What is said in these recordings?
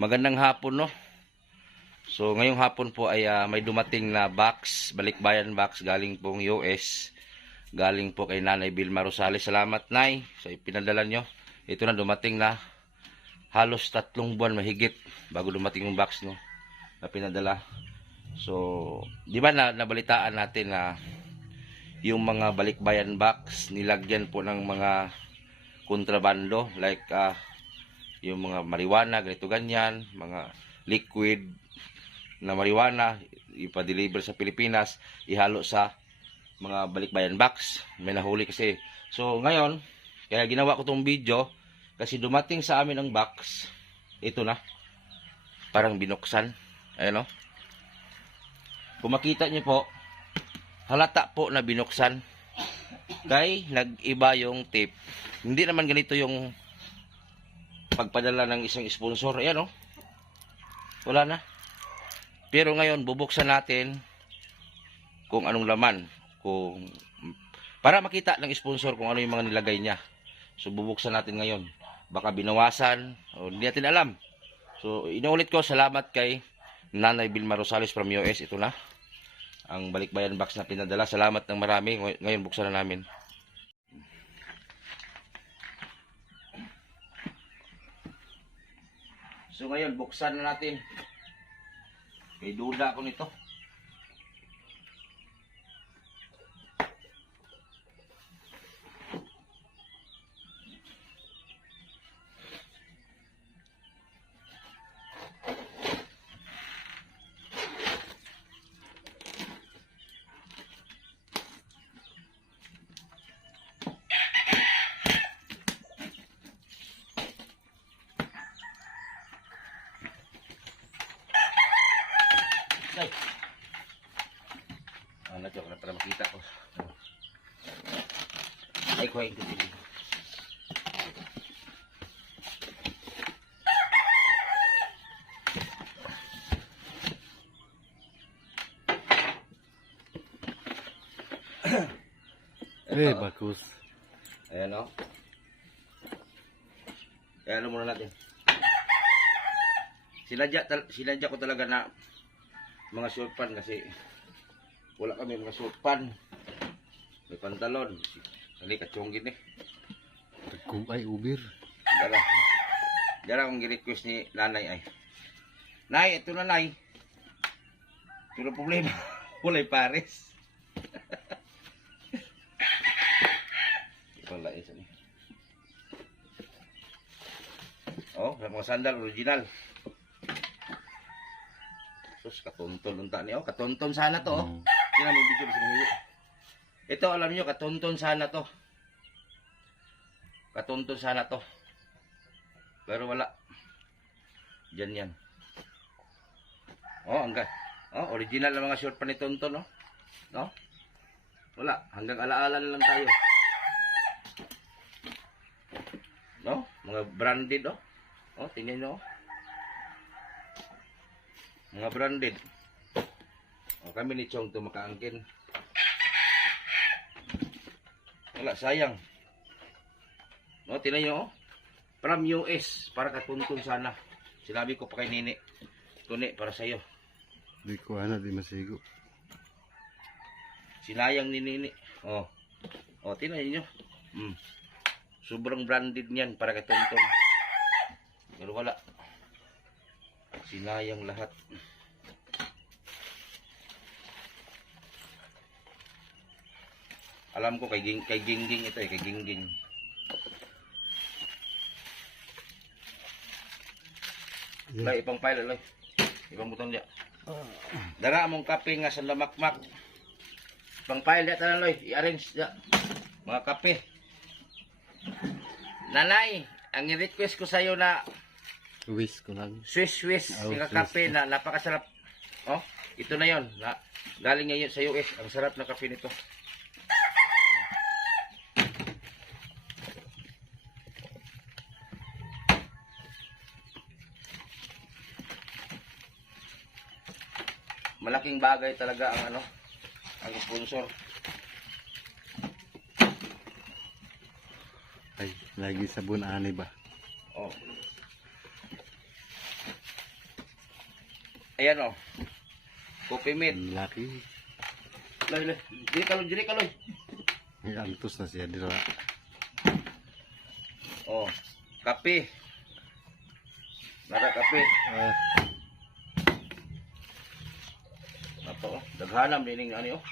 Magandang hapon, no? So ngayong hapon po ay may dumating na box, balikbayan box galing pong US. Galing po kay Nanay Vilma Rosales. Salamat, Nay, sa ipinadala nyo. Ito na, dumating na. Halos 3 buwan mahigit bago dumating yung box, no, na pinadala. So, di ba nabalitaan natin na yung mga balikbayan box nilagyan po ng mga kontrabando like yung mga marijuana, ganito ganyan, mga liquid na marijuana, ipa-deliver sa Pilipinas, ihalo sa mga balikbayan box. May nahuli kasi. So ngayon, kaya ginawa ko tong video, kasi dumating sa amin ang box. Ito na, parang binuksan. Ayan o. Kung makita nyo po, halata po na binuksan. Kaya nag-iba yung tape. Hindi naman ganito yung pagpadala ng isang sponsor. Ayan o. Wala na. Pero ngayon, bubuksan natin kung anong laman. Para makita ng sponsor kung ano yung mga nilagay niya. So, bubuksan natin ngayon. Baka binawasan. O, hindi natin alam. So, inuulit ko, salamat kay Nanay Vilma Rosales from US. Ito na. Ang balikbayan box na pinadala. Salamat ng marami. Ngayon, buksan na namin. So ngayon, buksan na natin. May duda ako nito. Ay. Nagyok na para makita ko. Ay, kuha yung tubig. Bagus. Ayan o. Ayan muna natin. Sinadya ko talaga na mga short pan kasi wala kami mga short pan. May pantalon. Hindi katsonggin eh. Kung ay ubir. Dara akong gi-request ni nanay ay. Nay, ito na nay. Ito na problema. Walay pares. Wala isa ni. Oh, mga sandal original. Sus, katonton unta niyo. Katonton sana to. Oh. Tingnan mo video sa video. Ito, alam niyo, katonton sana to. Katonton sana to. Pero wala. Diyan yan. Oh, hanggang. Oh, original na mga short pa ni Tonton, no? No? Wala. Hanggang alaala na lang tayo. No? Mga branded, oh. Oh, tingnan nyo, oh. Mga branded. O, kami ni Chong to makaangkin. Wala, sayang. No, tinan nyo, oh. From US, para katuntun sana. Sinabi ko pa kay Nini. Tuni, para sa'yo. Di ko di masigo. Sinayang ni Nini. Oh. Oh, tinan nyo. Sobrang branded niyan, para katuntun. Pero wala. Sinayang lahat. Alam ko kay Gingging ito eh, kay Gingging. Lay, ipang file, lay. Ipang butang diya. Dara among kape nga sa lamakmak. Ipang file diya tanan, loy. I-arrange diya. Mga kape. Nanay, ang i-request ko sa'yo na Swiss ko lang. Swiss nga kape na napakasarap. Oh, ito na 'yon. Galing ngayon sa US. Ang sarap ng kape nito. Malaking bagay talaga ang ang sponsor. Ay, lagi sabon ani ba? Oh. Ayan o. Coffee meat. Laki. Loy, loy. Diri ka, loy. May antos na siya dito. Oh, kape. Nara kape. Ah, Apo, daghanam dining ani oh.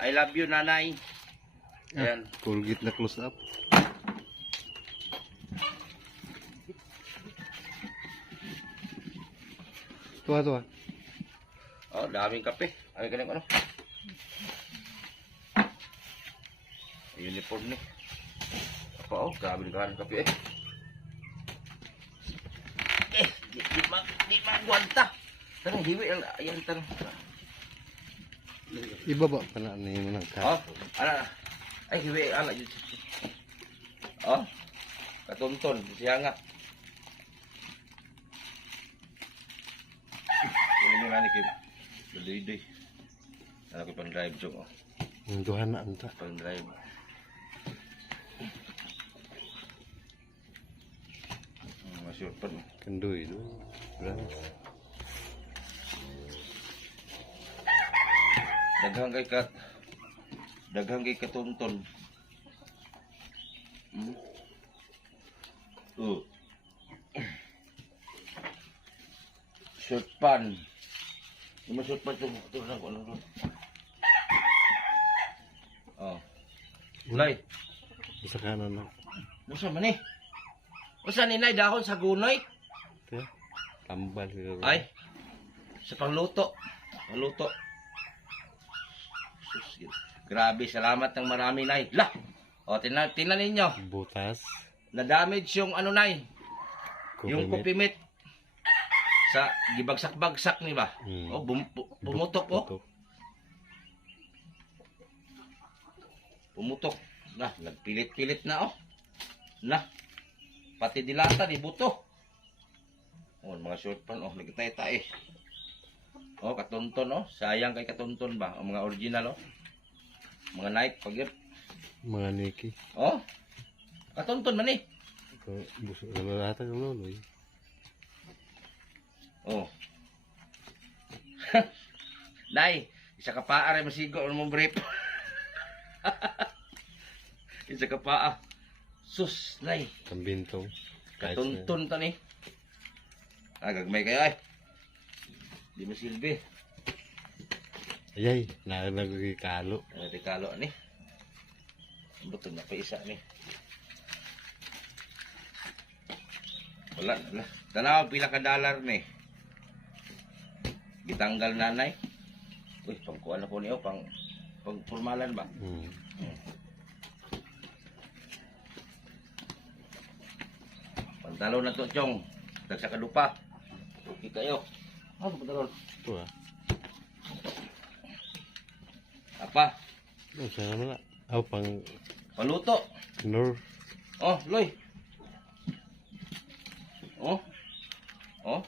I love you, nanay. Ayan. Colgate na close up. Tuwa. Oh, daming kape. Ay ganun ano. Uniform ni. Apa oh, grabe ng kape eh. Di magwanta. Tanong hiwi ang ayan tanong. Iba ba pa na yung Oh, nagkato? ana. Ay hiwi ana jud. Oh. Katunton siya nga. Ini nga ni Kim. Duloy-duloy. Ano ko pang drive jong oh. Ang duha na anta. Pang drive. Masih open. Kandoy. No? Brand. Daghang kay katunton. Short pan. Yung short pan ito lang ano doon. Oh. Lay, Sa kanan na. musa man eh. Usa ni nay dahon sa gunoy. Kaya, tambal siguro. Ay. Sa pangluto. Pangluto. Sus, grabe, salamat ng marami nay. Lah. O tinan ninyo. Butas. Na-damage yung ano nay. Yung coffee meat. Sa gibagsak-bagsak ni ba? Oh, pumutok oh. Pumutok. Nah, nagpilit-pilit na oh. Nah. Pati dilata ni buto. Oh, mga short pan oh, nagtay-tay. Oh, katunton oh. Sayang kay katunton ba? O mga original oh. Mga Nike pagir. Mga Nike. Oh. Katunton man eh. Busog na lalata ng loloy. Oh. Nay, isa ka pa are masigo mo brief. Isa ka pa. Sus, nay. Kambintong. Katunton ta ni. Ah, gagmay kayo ay. Di mo silbi. Ayay, nagkikalo. Tikalo ni. Buto na pa isa ni. Wala. Tanaw pila ka dollar ni. Gitanggal nanay. Uy, pangkuan ako niyo pang formalan ba? Pantalon na to, chong. Dagsa ka lupa. Okay kayo. Ano pantalon? Ito ah. Apa? Ano sa naman na? Aw, pang Paluto. nor. Oh, Loy. Oh. Oh.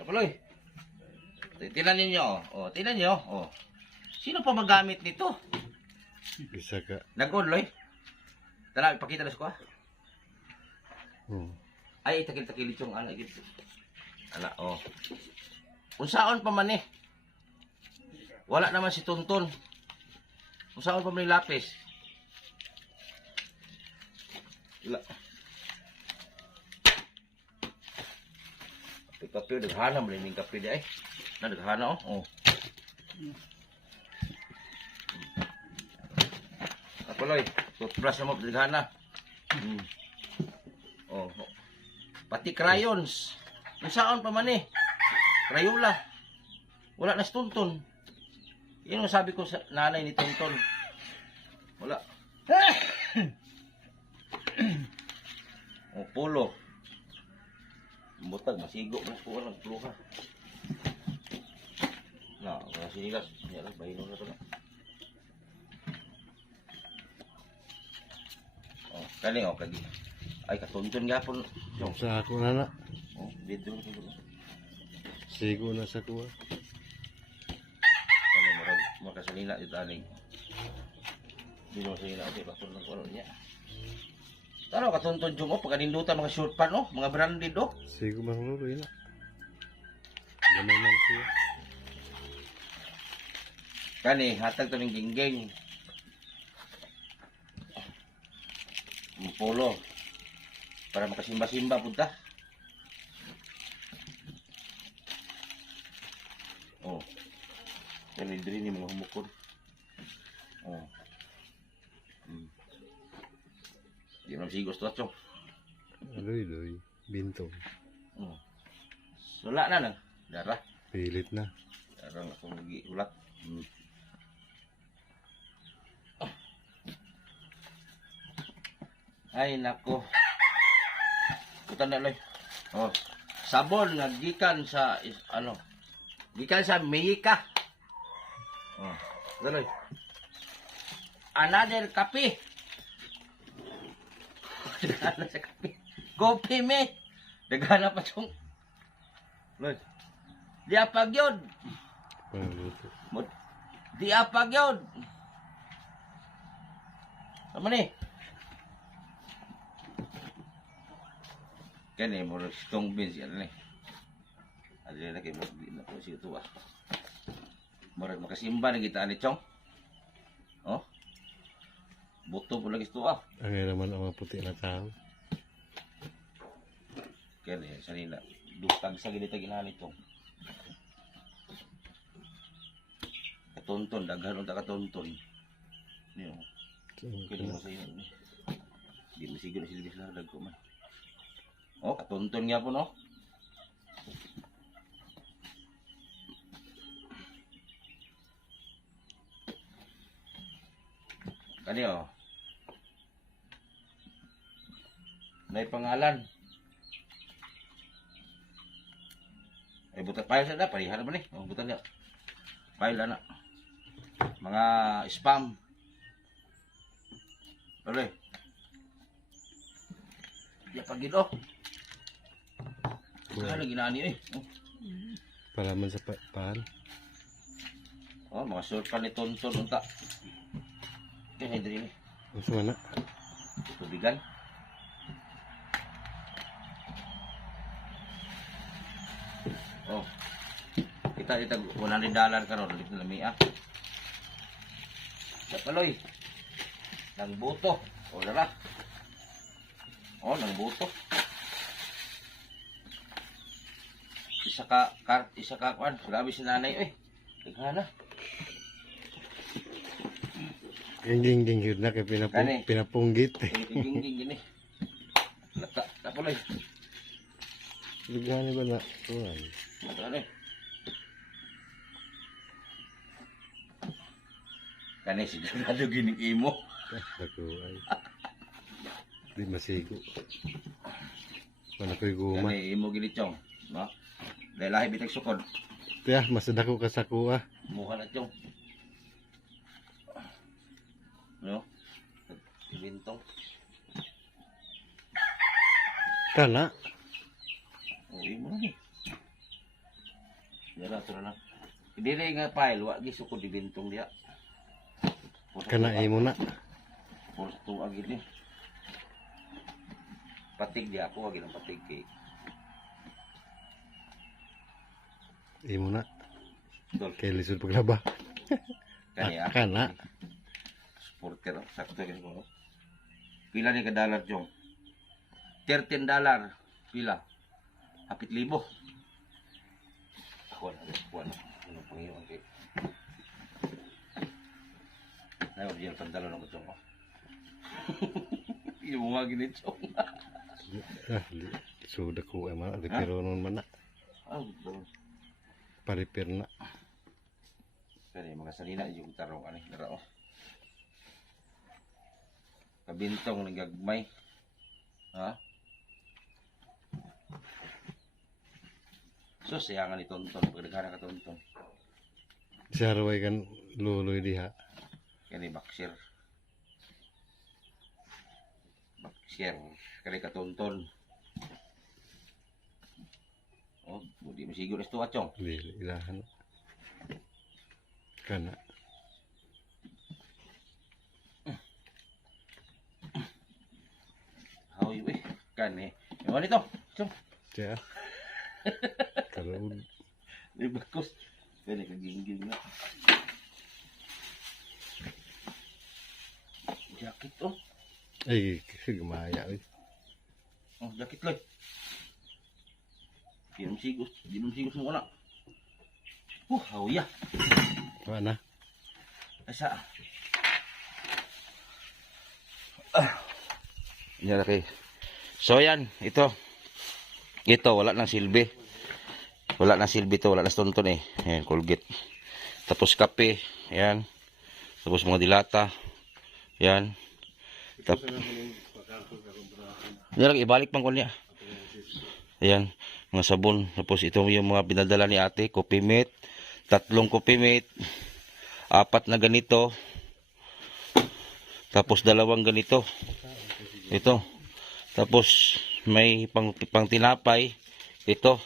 Apa, Loy? Tinan ninyo. Oh, tinan niyo. Oh. Sino pa magamit nito? Isa ka. Nag-on, Loy. Tara, ipakita na ko. Ay, takil-takil itong ano. Ala, oh. Unsaon pa man eh. Wala naman si Tonton. Unsaon pa man yung lapis. Wala. Kape, daghana mo yung kape di ay. Daghana oh. Apa loy? Toothbrush na mo, daghana. Oh. Pati crayons. Unsaon pa man eh. Crayola. Wala na si Tonton. Yun ang sabi ko sa nanay ni Tonton. Wala. Oh, pulo. Butag, masigo. Mas po lang, pluha. Na, mga sinigas. Yan lang, bahinom na ito na. Oh, kaling oh, kagi. Ay, Katonton nga po. Yung sa ako na na. Oh, dito na ito. Sigo na sa kuha. Ano, makasalina ito aling. Hindi mo salina ito, bakit lang ko niya. Taro katonton jung oh paganindutan mga short pan oh, mga branded oh. Sigo bang lolo ina. Gamay man siya. Kani hatag to ning gingging. Ang polo. Para makasimba-simba punta. Oh. Kani diri ni mga humukod. Oh. Di man sigos to atong. Adoy, bintong. Oh. Sula na nang. Dara. Pilit na. Dara na kung lagi ulat. Ay nako. Kutan na loy. Oh. Sabon nga gikan sa ano? Gikan sa Miyika. Oh. Daloy. Another kape. Dagana sa kape. Kopi me. Dagana pa tong. Loy. Di apag yun. Pangluto. Di apag yun. Sama ni. Kani mo strong beans yan ni. Adre na kay mo na po si tuwa. Murag makasimba na kita ni Chong. Oh. Buto po lagi tuwa. Ang naman ang mga puti na tao. Kani sanina dutag sa gid tag inani Chong. Katonton daghan unta katonton. Niyo. Kani mo sa iyo. Di mo siguro silbi sa dagko man. Oh, katonton nga po, no? Kani, oh. May pangalan. Ay, buta file na. Parihan naman eh. Oh, buta niya. File na. Mga spam. Tuloy. Di pagid, oh. Ano ginani eh. Oh. Para man sa paan. Oh, mga surpan ni Tonton unta. Kaya hindi rin eh. Ang sumana. Tubigan. Oh. Kita $100 karon dito na miya. Kapaloy. Nang buto. O dara. Oh, nang buto. Isa ka kuan, grabe si nanay eh. Tigana. Ging yun na kay Kani. pinapunggit. Ging gini. Lata, tapuloy. Ligani ba na? Kuhan. Ano eh. Kani sigurado gining imo. Ako ay. Di masigo. Mana ko'y guma. Kani imo gini chong, no? Dahil lahi bitag sukod. Tiya, masadako ka sa kuha. Muha na chong. No? Ibintong. Kana. Oh, imo na ni. Yara to na. Dili nga file, wa gi sukod ibintong dia. Kana imo na. Porto agi ni. Patig dia ako agi ng patig kay. Imo na. Dol Kay lisod paglaba. kani ah. Kana. Supporter sakto kay ko. Pila ni ka dollar jong? $13. Pila? Hapit libo. Ako na. Ano Panginoon kay. Ayaw diyan pantalon ako jong. Yung mga ginito. Sudah ko ay man. Pero nun man na. Ah, betul. Paripir na. Kani mga salina yung tarong ani dara oh. Kabintong ng gagmay. Ha? So siyangan ni Tonton pagdaghan ka Tonton. Saraway kan luloy diha. Kani baksir. Baksir kani ka Tonton. Oh, budi masiguro ito atong. Dili ilahan. Kana. kan eh. Ewan ito. Chong. Siya. Karoon. May bakos. Kaya kaging-ging na. Jacket oh. Ay, gumaya. Oh, jacket loy. Ginom sigos mo na. Hawya. Mana? Asa? Yan okay. So yan, ito. Ito wala nang silbi. Wala nang silbi to, wala nang stunton eh. Ayan, Colgate. Tapos kape, ayan. Tapos mga dilata. Ayan. Yan lang ibalik pang kunya. Ayan, mga sabon. Tapos ito yung mga pinadala ni ate, coffee mate, 3 coffee mate, 4 na ganito. Tapos 2 ganito. Ito. Tapos may pang tinapay. Ito.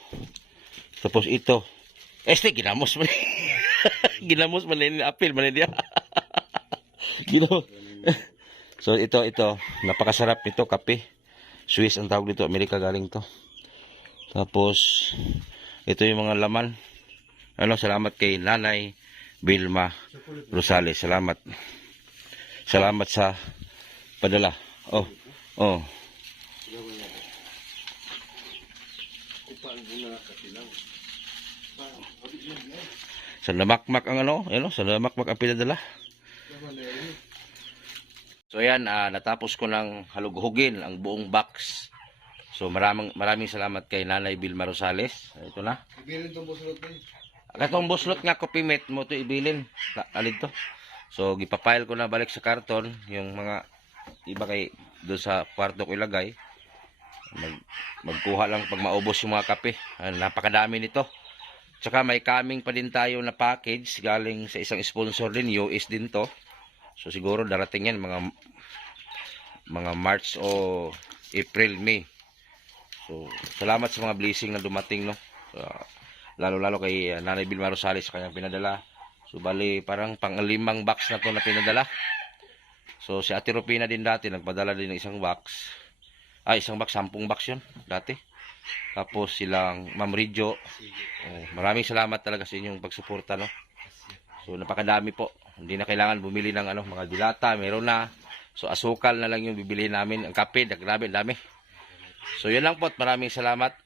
Tapos ito. Este ginamos man. Ginamos man ni apil man dia. Ginamos. So ito napakasarap nito kape. Swiss ang tawag dito, Amerika galing to. Tapos ito yung mga laman. Salamat kay Nanay Vilma Rosales. Salamat. Salamat sa padala. Oh. Sa namakmak ang sa namakmak ang pinadala. So ayan, natapos ko ng halughugin ang buong box. So maraming salamat kay Nanay Vilma Rosales. Ito na. Ibilin tong buslot ni. Katong buslot nga coffee mate mo to ibilin. Alid to. So gipapile ko na balik sa karton yung mga iba kay doon sa kwarto ko ilagay. Magkuha lang pag maubos yung mga kape. Napakadami nito. Tsaka may coming pa din tayo na package galing sa isang sponsor din, US din to. So siguro darating yan mga March o April, May. So salamat sa mga blessing na dumating no. Lalo kay Nanay Vilma Rosales sa kanyang pinadala. So bali parang pang-5 box na to na pinadala. So si Ate Rupina din dati nagpadala din ng isang box. Isang box, 10 box yun dati. Tapos silang Ma'am Ridjo. Maraming salamat talaga sa inyong pagsuporta no. So napakadami po. Hindi na kailangan bumili ng mga dilata, meron na. So asukal na lang yung bibili namin. Ang kape, grabe, dami. So yun lang po, maraming salamat.